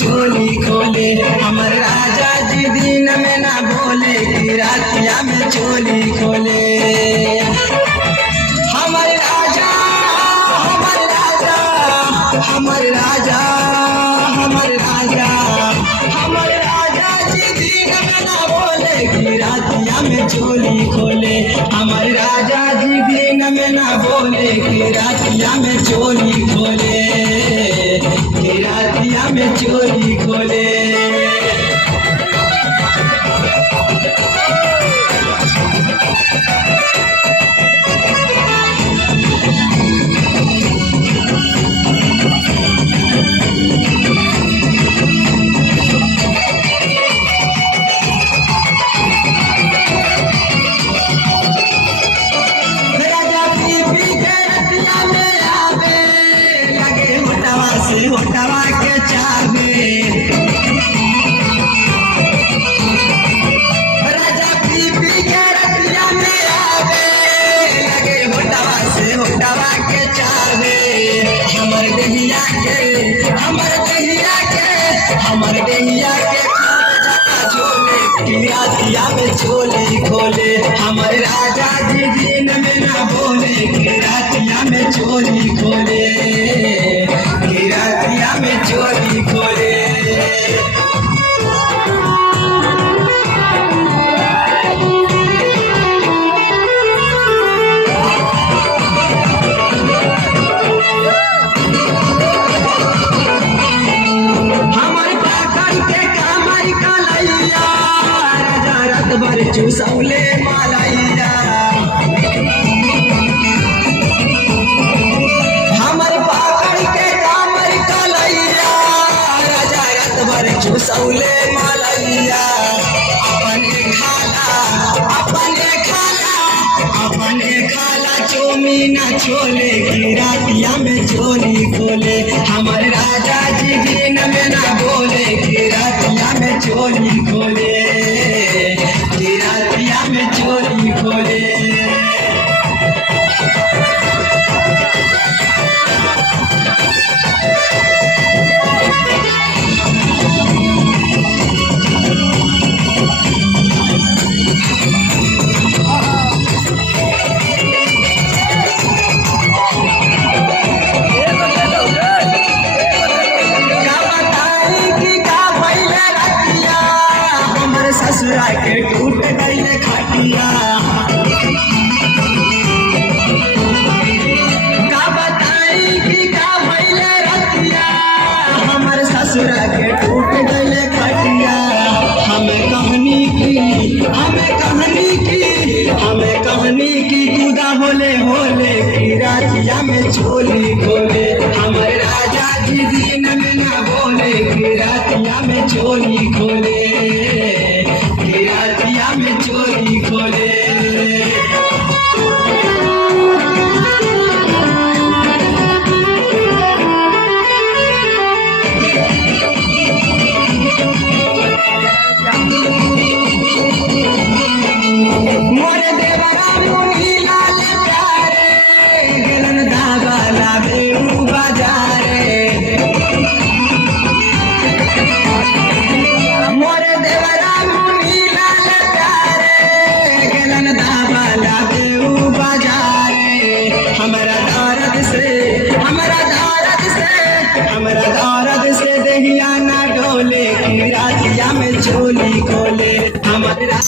चोली खोले। हमर राजा जी दिन में ना बोले कि रातिया में चोली खोले। हमर राजा हमर राजा हमर राजा हमर राजा हमर राजा जी दिन में ना बोले कि रातिया में चोली खोले। हमर राजा जी दिन में ना बोले कि रातिया में चोली खोले, कि रातिया में चोली खोले। होटवा के चाबे राजा पी के रतिया में आवे, लगे होटवा से होटवा के चाबे। हमर दहिया के हमर दहिया के हमर दहिया के झोले, कि रातिया में चोली खोले। हमर राजा जी दिन में ना बोले कि रातिया में चोली खोले, कि रातिया में चोली खोले। हमर पाखर के कामर कलैया, राजा रात भर चूसौले मालैया। हमर पाखर के कामर कलैया, राजा रात भर चूसौले मालैया। अपने खाला अपने खाला अपने खाला चौमीना छोले, कि रातिया में चोली खोले। हमर राजा जी दिन में ना बोले कि रातिया में चोली खोले, कि रातिया में चोली खोले। ससुरा के टूट गई खटिया, का बताई कि का भइले रतिया। हमर ससुरा के टूट गई खटिया। हमें कहनी की हमें कहनी की हमें कहनी की कूदा होले होले, कि रातिया में चोली खोले। हमर राजा जी दिन में ना बोले कि रातिया में चोली खोले, कि रातिया में चोली खोले। मोरे देवरा मुनी लाल प्यारे, गलन धागा लावे बाजारे। मोरे देवरा मुनी लाल प्यारे, गलन धागा लावे बाजारे। हमरा दर्द से हमरा दर्द से हमरा दर्द से दहिया ना डोले, कि रातिया में चोली खोले। हमरा